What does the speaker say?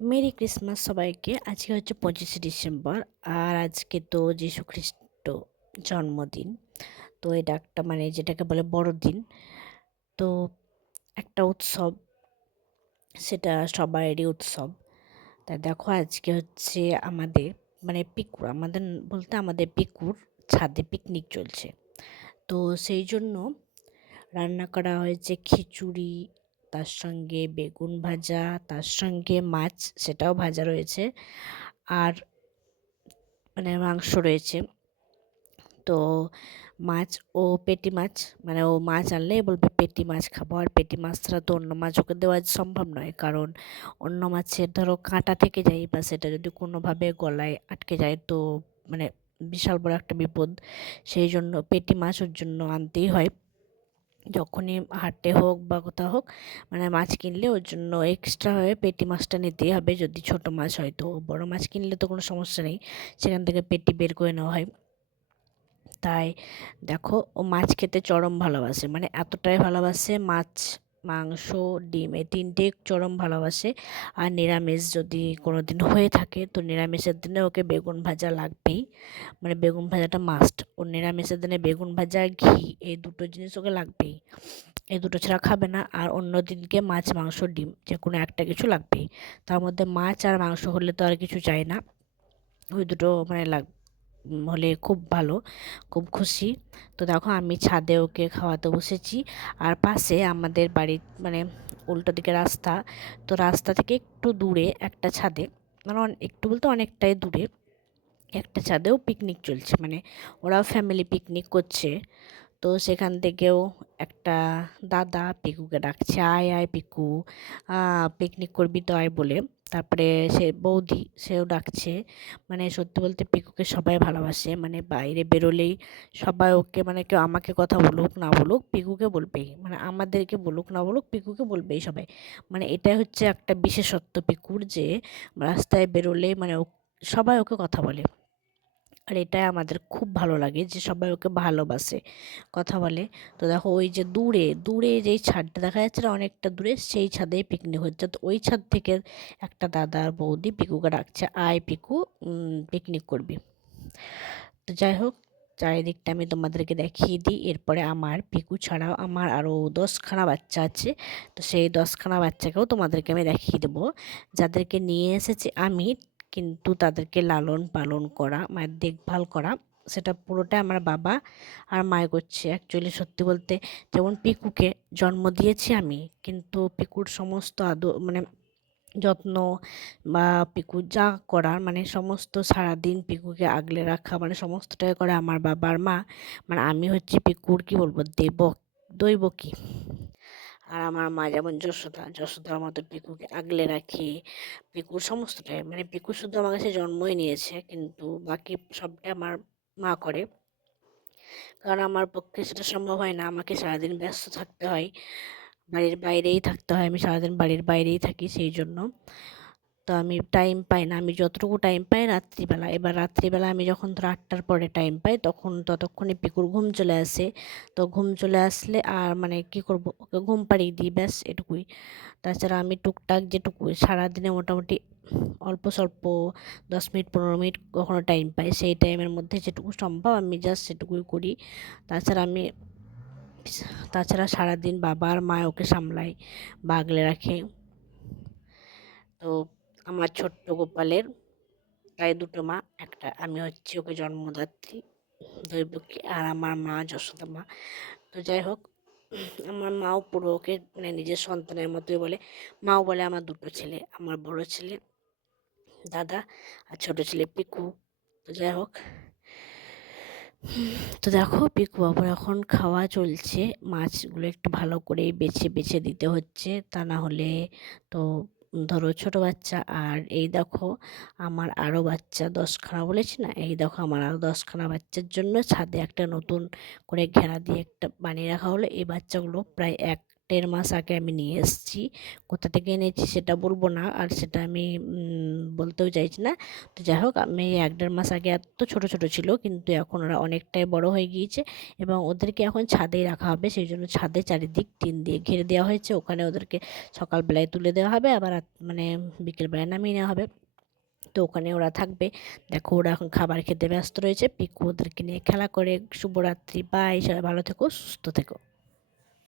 Merry Christmas সবাইকে। আজকে হচ্ছে 25শে ডিসেম্বর। আর আজকে তো যীশু খ্রিস্ট জন্মদিন। তো এটা একটা মানে যেটাকে বলে বড়দিন। তো একটা উৎসব, সেটা সবারই উৎসব। তাই দেখো আজকে হচ্ছে আমাদের মানে পিকুর আমাদের বলতে আমাদের পিকুর ছাদে পিকনিক চলছে। তো সেই জন্য রান্না করা হয়েছে খিচুড়ি, তার সঙ্গে বেগুন ভাজা, তার সঙ্গে মাছ, সেটাও ভাজা রয়েছে। আর মানে মাংস রয়েছে। তো মাছ ও পেটি মাছ, মানে ও মাছ আনলে বলবে পেটি মাছ খাবো, আর পেটি মাছ ছাড়া তো অন্য মাছ ওকে দেওয়া সম্ভব নয়, কারণ অন্য মাছের ধরো কাঁটা থেকে যায় বা সেটা যদি কোনোভাবে গলায় আটকে যায় তো মানে বিশাল বড় একটা বিপদ। সেই জন্য পেটি মাছ ওর জন্য আনতেই হয়। যখনই হাটে হোক বা কোথাও হোক, মানে মাছ কিনলে ওর জন্য এক্সট্রা হয়ে পেটি মাছটা নিতেই হবে। যদি ছোট মাছ হয়, তো বড় মাছ কিনলে তো কোনো সমস্যা নেই, সেখান থেকে পেটি বের করে নেওয়া হয়। তাই দেখো ও মাছ খেতে চরম ভালোবাসে, মানে এতটাই ভালোবাসে, মাছ, মাংস, ডিম এই তিনটেই চরম ভালোবাসে। আর নিরামিষ যদি কোনো দিন হয়ে থাকে, তো নিরামিষের দিনে ওকে বেগুন ভাজা লাগবেই, মানে বেগুন ভাজাটা মাস্ট। ও নিরামিষের দিনে বেগুন ভাজা, ঘি, এই দুটো জিনিস ওকে লাগবেই। এই দুটো ছাড়া খাবে না। আর অন্য দিনকে মাছ, মাংস, ডিম যে কোনো একটা কিছু লাগবেই। তার মধ্যে মাছ আর মাংস হলে তো আর কিছু চাই না, ওই দুটো মানে হলে খুব ভালো, খুব খুশি। তো দেখো আমি ছাদে ওকে খাওয়াতে বসেছি। আর পাশে আমাদের বাড়ির মানে উল্টো দিকে রাস্তা, তো রাস্তা থেকে একটু দূরে একটা ছাদে, মানে একটু বলতে অনেকটাই দূরে একটা ছাদেও পিকনিক চলছে, মানে ওরাও ফ্যামিলি পিকনিক করছে। তো সেখান থেকেও একটা দাদা পিকুকে ডাকছে, আয় আয় পিকু, পিকনিক করবি তো আয় বলে। তারপরে সে বৌদি, সেও ডাকছে। মানে সত্যি বলতে পিকুকে সবাই ভালোবাসে, মানে বাইরে বেরোলেই সবাই ওকে, মানে কেউ আমাকে কথা বলুক না বলুক পিকুকে বলবেই, মানে আমাদেরকে বলুক না বলুক পিকুকে বলবেই সবাই। মানে এটাই হচ্ছে একটা বিশেষত্ব পিকুর, যে রাস্তায় বেরোলেই মানে সবাই ওকে কথা বলে। আর এটাই আমাদের খুব ভালো লাগে যে সবাই ওকে ভালোবাসে, কথা বলে। তো দেখো ওই যে দূরে দূরে যেই ছাদটা দেখা যাচ্ছে না অনেকটা দূরে, সেই ছাদেই পিকনিক হচ্ছে। তো ওই ছাদ থেকে একটা দাদা আর বৌদি পিকুকে ডাকছে, আয় পিকু, পিকনিক করবি। তো যাই হোক, চারিদিকটা আমি তোমাদেরকে দেখিয়ে দিই। এরপরে আমার পিকু ছাড়াও আমার আরও 10খানা বাচ্চা আছে। তো সেই 10খানা বাচ্চাকেও তোমাদেরকে আমি দেখিয়ে দেবো, যাদেরকে নিয়ে এসেছি আমি। কিন্তু তাদেরকে লালন পালন করা, মানে দেখভাল করা, সেটা পুরোটা আমার বাবা আর মায় করছে। অ্যাকচুয়ালি সত্যি বলতে, যেমন পিকুকে জন্ম দিয়েছি আমি, কিন্তু পিকুর সমস্ত মানে যত্ন বা পিকু যা করার, মানে সমস্ত সারাদিন পিকুকে আগলে রাখা, মানে সমস্তটাই করে আমার বাবার মা। মানে আমি হচ্ছি পিকুর কি বলবো, দৈবকী। আর আমার মা যেমন যশোদার মতো পিকুকে আগলে রাখে। পিকুর সমস্তটাই, মানে পিকু শুধু আমার কাছে জন্মই নিয়েছে, কিন্তু বাকি সবটাই আমার মা করে। কারণ আমার পক্ষে সেটা সম্ভব হয় না, আমাকে সারাদিন ব্যস্ত থাকতে হয়, বাড়ির বাইরেই থাকতে হয়, আমি সারাদিন বাড়ির বাইরেই থাকি, সেই জন্য তো আমি টাইম পাই না। আমি যতটুকু টাইম পাই রাত্রিবেলা, এবার রাত্রিবেলা আমি যখন ধরো 8টার পরে টাইম পাই, তখন ততক্ষণে পিকুর ঘুম চলে আসে। তো ঘুম চলে আসলে আর মানে কি করব, ওকে ঘুম পাড়িয়ে দিই, ব্যাস এটুকুই। তাছাড়া আমি টুকটাক যেটুকু সারাদিনে মোটামুটি অল্প স্বল্প 10 মিনিট 15 মিনিট কখনো টাইম পাই, সেই টাইমের মধ্যে যেটুকু সম্ভব আমি জাস্ট সেটুকুই করি। তাছাড়া আমি তাছাড়া সারাদিন বাবা আর মা ওকে সামলায় বা আগলে রাখে। তো আমার ছোট্ট গোপালের তাই দুটো মা, একটা আমি হচ্ছে ওকে জন্মদাত্রী দৈবকী, আর আমার মা যশোদা মা। তো যাই হোক, আমার মাও পুরো ওকে মানে নিজের সন্তানের মতোই বলে। মাও বলে আমার দুটো ছেলে, আমার বড় ছেলে দাদা আর ছোট ছেলে পিকু। তো যাই হোক, তো দেখো পিকু বাবুর এখন খাওয়া চলছে। মাছগুলো একটু ভালো করে বেছে বেছে দিতে হচ্ছে, তা না হলে তো ধরো ছোট বাচ্চা। আর এই দেখো আমার আরও বাচ্চা 10খানা বলেছি না, এই দেখো আমার আরও 10খানা বাচ্চার জন্য ছাদে একটা নতুন করে ঘেরা দিয়ে একটা বানিয়ে রাখা হলো। এই বাচ্চাগুলো প্রায় 1.5 মাস আগে আমি নিয়ে এসেছি। কোথা থেকে এনেছি সেটা বলবো না, আর সেটা আমি বলতেও চাইছি না। তো যাই হোক, আমি 1.5 মাস আগে এত ছোট ছোট ছিল, কিন্তু এখন ওরা অনেকটাই বড় হয়ে গিয়েছে এবং ওদেরকে এখন ছাদেই রাখা হবে। সেই জন্য ছাদে চারিদিক টিন দিয়ে ঘিরে দেওয়া হয়েছে। ওখানে ওদেরকে সকালবেলায় তুলে দেওয়া হবে, আবার মানে বিকেলবেলায় নামিয়ে নেওয়া হবে। তো ওখানে ওরা থাকবে। দেখো ওরা এখন খাবার খেতে ব্যস্ত রয়েছে, পিকু ওদেরকে নিয়ে খেলা করে। শুভরাত্রি, বাই, সবাই ভালো থেকো, সুস্থ থেকো।